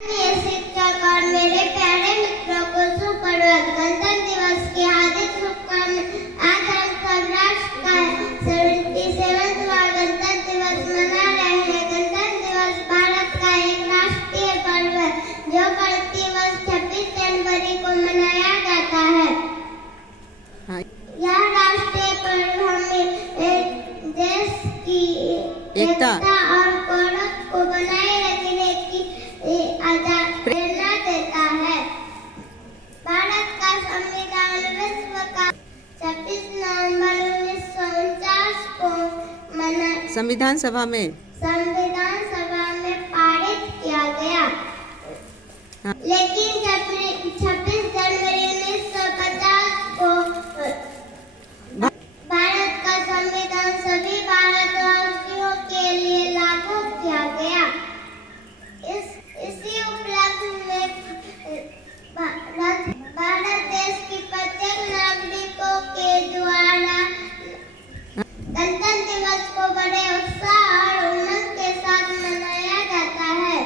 ये शिक्षक और मेरे प्यारे मित्रों को सुप्रभात। गणतंत्र दिवस की हार्दिक शुभकामनाएं। आज हम सब राष्ट्र का 77वां गणतंत्र दिवस मना रहे हैं। गणतंत्र दिवस भारत का एक राष्ट्रीय पर्व है जो प्रतिवर्ष 26 जनवरी को मनाया जाता है। यह राष्ट्रीय पर्व हमें देश की एकता और गौरव को बनाए रखने की प्रेरणा देता है। भारत का संविधान विश्व का 26 नवंबर 1949 को संविधान सभा में पारित किया गया। लेकिन 26 जनवरी 1950 को भारत का संविधान सभी भारतवासियों के लिए लागू किया गया। इसी उपलक्ष्य में भारत देश की प्रत्येक नागरिकों के द्वारा गणतंत्र दिवस को बड़े उत्साह और उमंग के साथ मनाया जाता है।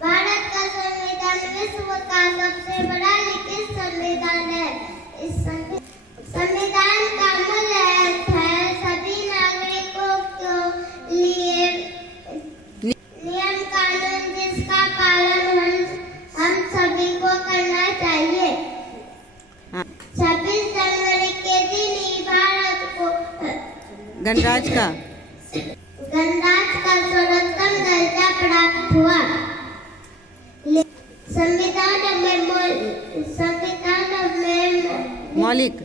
भारत का संविधान विश्व का सबसे बड़ा लिखित संविधान है। इस संविधान का मूल अर्थ है सभी नागरिकों के लिए नियम कानून जिसका पालन हम सभी को करना चाहिए। 26 जनवरी के दिन ही भारत को गणराज्य का सर्वोत्तम दर्जा प्राप्त हुआ। संविधान में मौलिक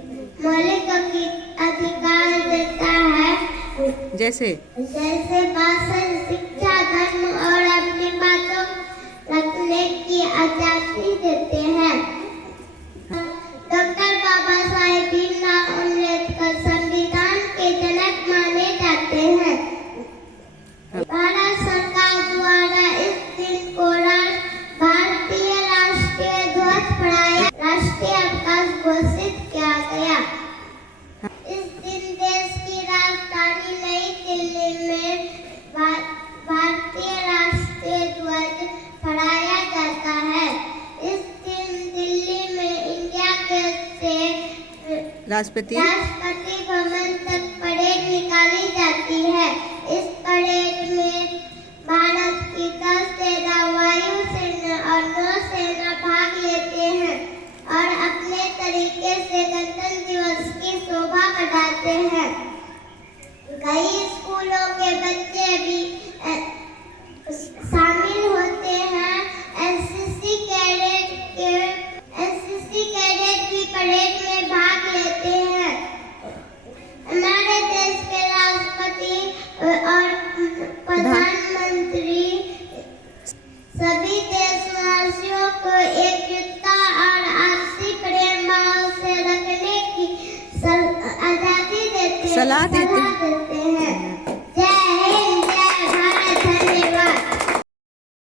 अधिकार देता है जैसे भाषा, शिक्षा, धर्म और अपनी बातों रखने की आजादी देते हैं। डॉक्टर बाबा साहेब भीमराव अम्बेडकर संविधान के जनक माने जाते हैं। भारत सरकार द्वारा इस दिन को भारतीय राष्ट्रीय ध्वज फहराया राष्ट्रीय अवकाश घोषित किया गया। इस दिन देश की राजधानी नई दिल्ली में भारतीय राष्ट्रीय ध्वज फहराया जाता है। इस दिन दिल्ली में इंडिया गेट से राष्ट्रपति भवन तक परेड निकाली जाती है। इस परेड में भारत की 10 सेना, वायु सेना और नौसेना भाग लेते हैं और अपने तरीके से गणतंत्र दिवस की शोभा बढ़ाते हैं। कई स्कूलों के बच्चे भी शामिल होते हैं। एनसीसी कैडेट भी परेड में भाग लेते हैं। हमारे देश के राष्ट्रपति और प्रधानमंत्री सभी देशवासियों को एकजुटता और आपसी प्रेम भाव से रखने की आजादी देते हैं। सलाह देते हैं।